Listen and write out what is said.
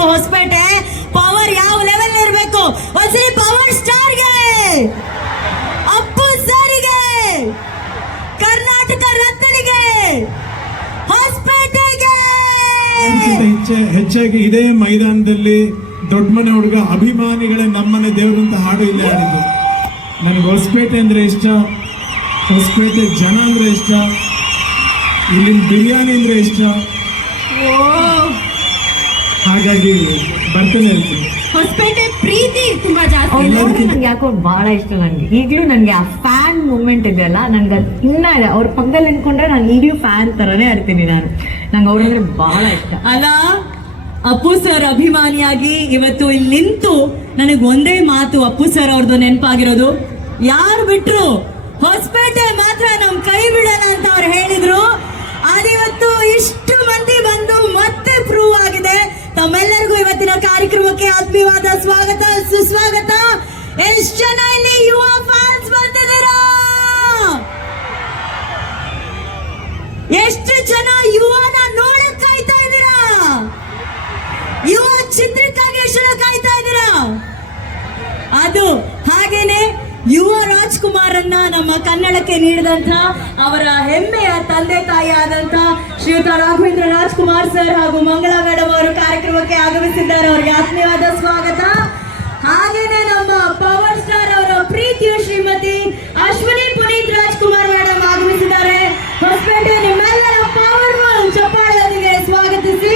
ಊರು ಹೊಸಪೇಟೆ. ಪವರ್ ಯಾವ ಲೆವೆಲ್ ಇರಬೇಕು? ಒಂದ್ಸರಿ ಪವರ್ ಸ್ಟಾರ್ಗೆ ಅಪ್ಪು ಸರಿಗೆ. ಕರ್ನಾಟಕ ರತ್ನಿಗೆ ಹೊಸಪೇಟೆಗೆ. ಹೆಚ್ಚಾಗಿ ಇದೇ ಮೈದಾನದಲ್ಲಿ ದೊಡ್ಡ ಮನೆ ಹುಡುಗ ಅಭಿಮಾನಿಗಳೇ ನಮ್ಮನೆ ದೇವರು ಅಂತ ಹಾಡು ಇಲ್ಲೇ ಆಡಿದ್ದು ನನಗೆ ಹೊಸಪೇಟೆ ಅಂದರೆ ಇಷ್ಟ ಹೊಸಪೇಟೆ ಜನ ಅಂದರೆ ಇಷ್ಟ ಇಲ್ಲಿನ ಬಿರಿಯಾನಿ ಅಂದರೆ ಇಷ್ಟ. ಹಾಗಾಗಿ ಬರ್ತೇನೆ ಹೊಸಪೇಟೆ ಪ್ರೀತಿ ತುಂಬಾ ಜಾಸ್ತಿ ನಂಗೆ ಯಾಕೋ ಬಹಳ ಇಷ್ಟ ನನಗೆ ಈಗಲೂ ನನಗೆ ಆ ಫ್ಯಾನ್ ಮೂಮೆಂಟ್ ಇದೆಯಲ್ಲ ನನ್ಗೆ ಅದು ಇನ್ನ ಇದೆ. ಅವ್ರ ಪಕ್ಕದಲ್ಲಿ ನಿಂತ್ಕೊಂಡ್ರೆ ನಾನು ಈಗಲೂ ಫ್ಯಾನ್ ತರನೇ ಇರ್ತೀನಿ ನಾನು. ನಂಗೆ ಅವ್ರಂದ್ರೆ ಬಹಳ ಇಷ್ಟ. ಅಲ್ಲ ಅಪ್ಪು ಸರ್ ಅಭಿಮಾನಿಯಾಗಿ ಇವತ್ತು ಇಲ್ಲಿ ನಿಂತು ನನಗೆ ಒಂದೇ ಮಾತು ಅಪ್ಪು ಸರ್ ಅವ್ರದ್ದು ನೆನಪಾಗಿರೋದು. ಯಾರು ಬಿಟ್ರು? ಹೊಸಪೇಟೆ ಮಾತ್ರ ನಮ್ ಕೈ ಬಿಡೋಣ ಅಂತ ಅವ್ರು ಹೇಳಿದ್ರು. ಅದಿವತ್ತು ಇಷ್ಟು ತಮ್ಮೆಲ್ಲರಿಗೂ ಇವತ್ತಿನ ಕಾರ್ಯಕ್ರಮಕ್ಕೆ ಆತ್ಮೀಯವಾದ ಸ್ವಾಗತ, ಸುಸ್ವಾಗತ. ಎಷ್ಟು ಜನ ಇಲ್ಲಿ ಯುವ ಫ್ಯಾನ್ಸ್ ಬಂದಿದ್ದೀರಾ? ಎಷ್ಟು ಜನ ಯುವನ ರಾಜ್ ಕುಮಾರ್ ಅನ್ನ ನಮ್ಮ ಕನ್ನಡಕ್ಕೆ ನೀಡಿದಂತ ಅವರ ಹೆಮ್ಮೆಯ ತಂದೆ ತಾಯಿ ಆದಂತ ಶ್ರೀಯುತ ರಾಘವೇಂದ್ರ ರಾಜ್ಕುಮಾರ್ ಸರ್ ಹಾಗೂ ಮಂಗಳ ಮೇಡಮ್ ಅವರು ಕಾರ್ಯಕ್ರಮಕ್ಕೆ ಆಗಮಿಸಿದ್ದಾರೆ. ಅವರಿಗೆ ಆತ್ಮೀಯವಾದ ಸ್ವಾಗತ. ಹಾಗೇನೆ ನಮ್ಮ ಪವರ್ ಸ್ಟಾರ್ ಅವರ ಪ್ರೀತಿಯ ಶ್ರೀಮತಿ ಅಶ್ವಿನಿ ಪುನೀತ್ ರಾಜ್ಕುಮಾರ್ ಮೇಡಮ್ ಆಗಮಿಸಿದ್ದಾರೆ. ಹೊಸಪೇಟೆ ನಿಮ್ಮೆಲ್ಲರ ಪವರ್ ಚಪ್ಪಾಳೆಯೊಂದಿಗೆ ಸ್ವಾಗತಿಸಿ.